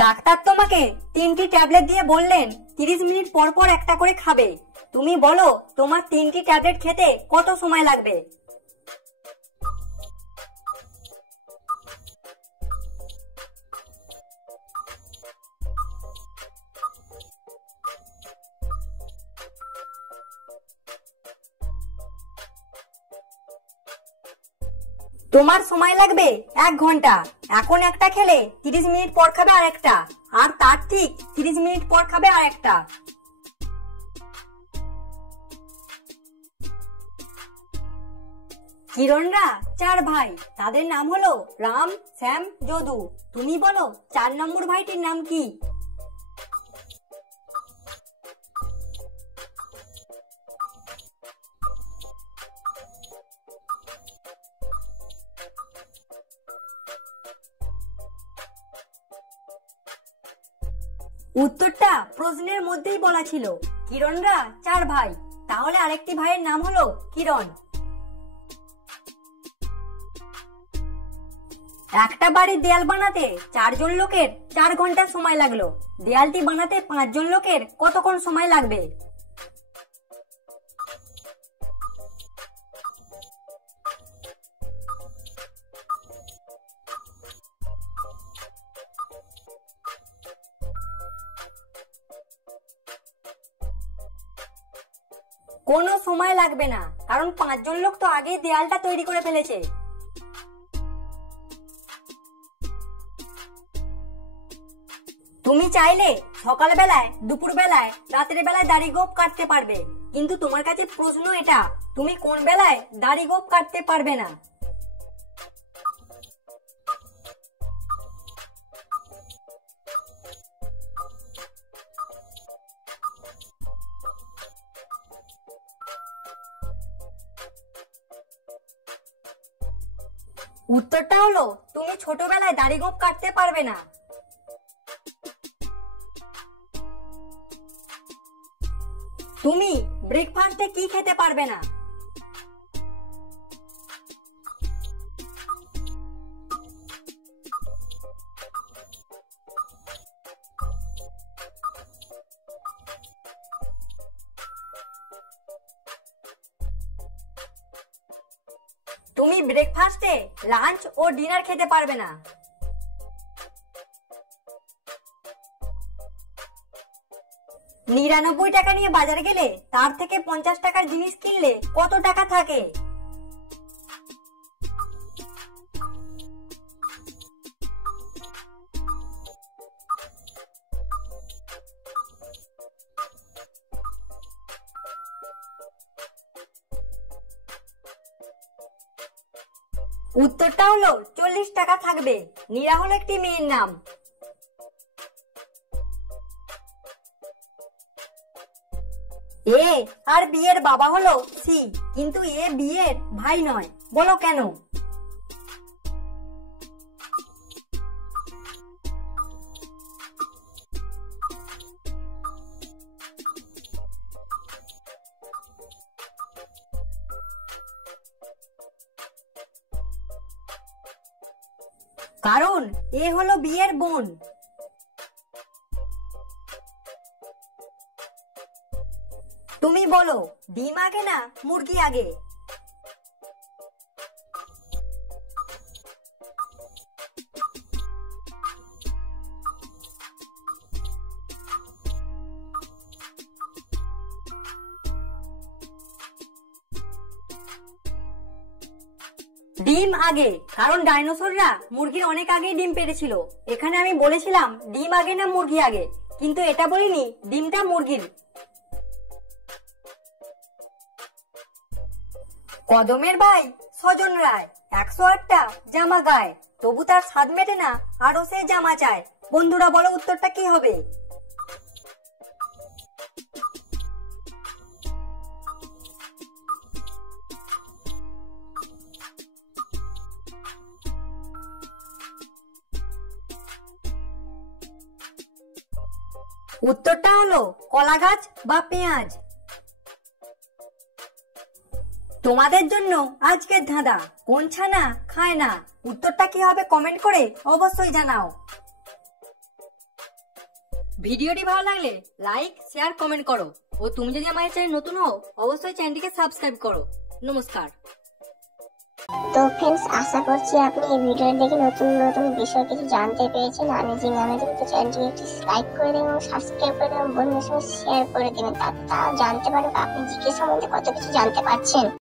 Doctor তোমাকে 3টি tablet দিয়ে বললেন 30 মিনিট পর পর একটা করে খাবে। তুমি বলো তোমার 3টি ট্যাবলেট খেতে কত সময় লাগবে? তোমার সময় লাগবে 1 ঘন্টা। এখন একটা খেলে 30 মিনিট পর খাবে আর একটা, আর তার ঠিক 30 মিনিট পর খাবে আর একটা। কিরণরা 4 ভাই, তাদের নাম হলো রাম, শ্যাম, যদু। তুমি বলো 4 নম্বর ভাইটির নাম কি? উত্তরটা প্রশ্নের মধ্যেই বলা ছিল। কিরণরা 4 ভাই, তাহলে আরেকটি ভাইয়ের নাম হলো কিরণ। একটা বাড়ির দেয়াল বানাতে 4 জন লোকের 4 ঘন্টা সময় লাগলো। দেয়ালটি বানাতে 5 জন লোকের কতক্ষণ সময় লাগবে? কোনো সময় লাগবে না, কারণ 5 জন লোক তো আগেই দেয়ালটা তৈরি করে ফেলেছে। তুমি চাইলে সকাল বেলায়, দুপুর বেলায়, রাতের বেলায় দাড়ি গোঁফ কাটতে পারবে, কিন্তু তোমার কাছে প্রশ্ন এটা, তুমি কোন বেলায় দাড়ি গোঁফ কাটতে পারবে না? উত্তরটা হলো তুমি ছোটবেলায় দাড়ি গোঁফ কাটতে পারবে না। তুমি ব্রেকফাস্টে কি খেতে পারবে না? তুমি ব্রেকফাস্টে, লাঞ্চ ও ডিনার খেতে পারবে না। $99 নিয়ে বাজারে গেলে তার থেকে 50 টাকার জিনিস কিনলে কত টাকা থাকে? উত্তরটা হলো 40 টাকা থাকবে। নীরা হলো একটি মেয়ের নাম। এ আর বি এর বাবা হলো সি, কিন্তু এ বি এর ভাই নয়, বলো কেন? কারণ এ হলো বি এর বোন। তুমি বলো ডিম আগে না মুরগি আগে? ডিম আগে, কারণ ডাইনোসররা মুরগির অনেক আগেই ডিম পেড়েছিল। এখানে আমি বলেছিলাম ডিম আগে না মুরগি আগে, কিন্তু এটা বলিনি ডিমটা মুরগির। কদমের ভাই সজন রায় 108টা জামা গায়, তবু তার স্বাদ মেটে না, আরো সে জামা চায়। বন্ধুরা বলো উত্তরটা কি হবে? উত্তরটা হলো কলা গাছ বা পেঁয়াজ। তোমাদের জন্য আজকের ধাঁধা, কোন ছানা খায় না? উত্তরটা কি হবে কমেন্ট করে অবশ্যই জানাও। ভিডিওটি ভালো লাগলে লাইক শেয়ার কমেন্ট করো ও তুমি যদি আমার চ্যানেল নতুন হও অবশ্যই চ্যানেলটিকে সাবস্ক্রাইব করো। নমস্কার। তো ফ্রেন্ডস, আশা করছি আপনি এই ভিডিও দেখে নতুন নতুন বিষয় কিছু জানতে পেরেছেন। আমেজিং তো চ্যানেলটিকে একটু লাইক করে দেবেন এবং সাবস্ক্রাইব করে দেবেন, বন্ধুদের সঙ্গে শেয়ার করে দেবেন, তা জানতে পারবেন আপনি জিকে সম্বন্ধে কত কিছু জানতে পারছেন।